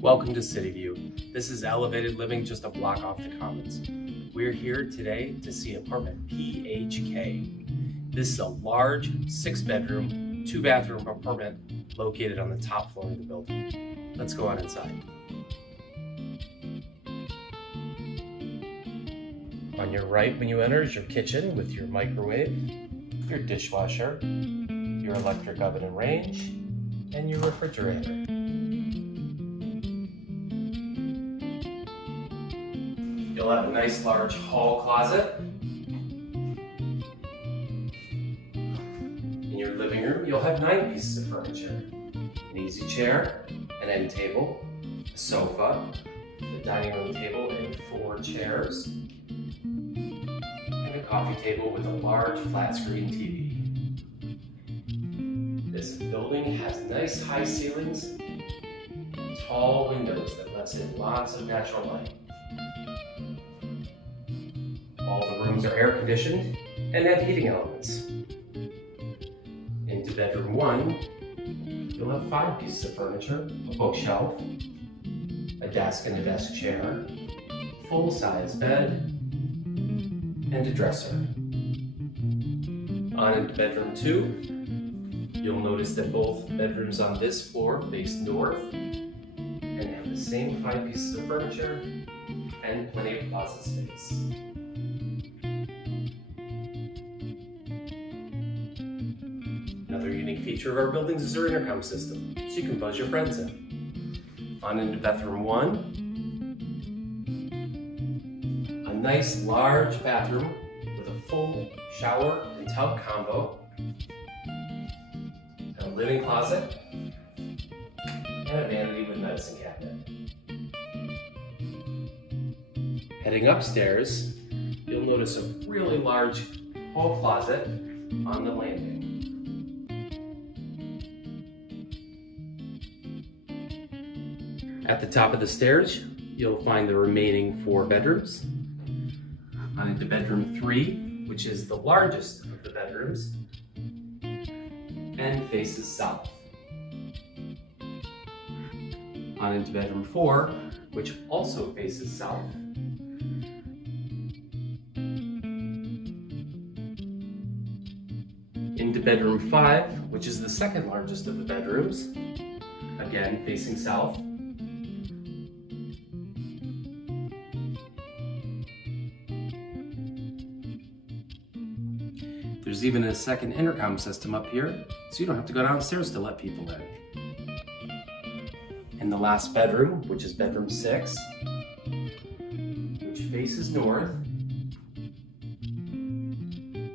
Welcome to Cityview. This is elevated living just a block off the Commons. We're here today to see apartment PHK. This is a large 6-bedroom, 2-bathroom apartment located on the top floor of the building. Let's go on inside. On your right when you enter is your kitchen with your microwave, your dishwasher, your electric oven and range, and your refrigerator. You'll have a nice large hall closet. In your living room, you'll have 9 pieces of furniture. An easy chair, an end table, a sofa, a dining room table and 4 chairs, and a coffee table with a large flat screen TV. This building has nice high ceilings and tall windows that lets in lots of natural light. All the rooms are air conditioned and have heating elements. Into bedroom 1, you'll have 5 pieces of furniture, a bookshelf, a desk and a desk chair, full-size bed, and a dresser. On into bedroom 2, you'll notice that both bedrooms on this floor face north and have the same 5 pieces of furniture and plenty of closet space. Another unique feature of our buildings is our intercom system, so you can buzz your friends in. On into bedroom 1, a nice large bathroom with a full shower and tub combo, a linen closet, and a vanity with medicine cabinet. Heading upstairs, you'll notice a really large hall closet on the landing. At the top of the stairs, you'll find the remaining 4 bedrooms. On into bedroom 3, which is the largest of the bedrooms, and faces south. On into bedroom 4, which also faces south. Into bedroom 5, which is the second largest of the bedrooms, again facing south. There's even a second intercom system up here, so you don't have to go downstairs to let people in. And the last bedroom, which is bedroom 6, which faces north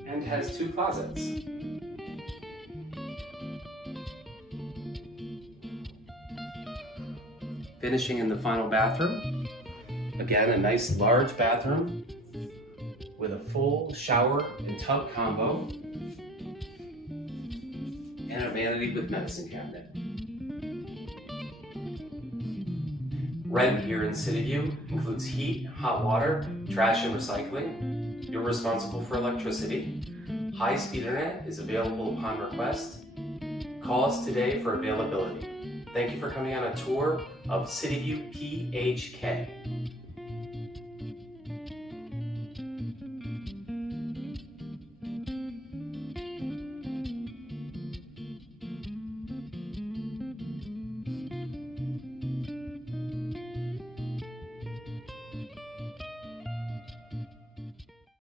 and has 2 closets. Finishing in the final bathroom, again a nice large bathroom with a full shower and tub combo and a vanity with medicine cabinet. Rent here in Cityview includes heat, hot water, trash and recycling. You're responsible for electricity. High-speed internet is available upon request. Call us today for availability. Thank you for coming on a tour of Cityview PHK.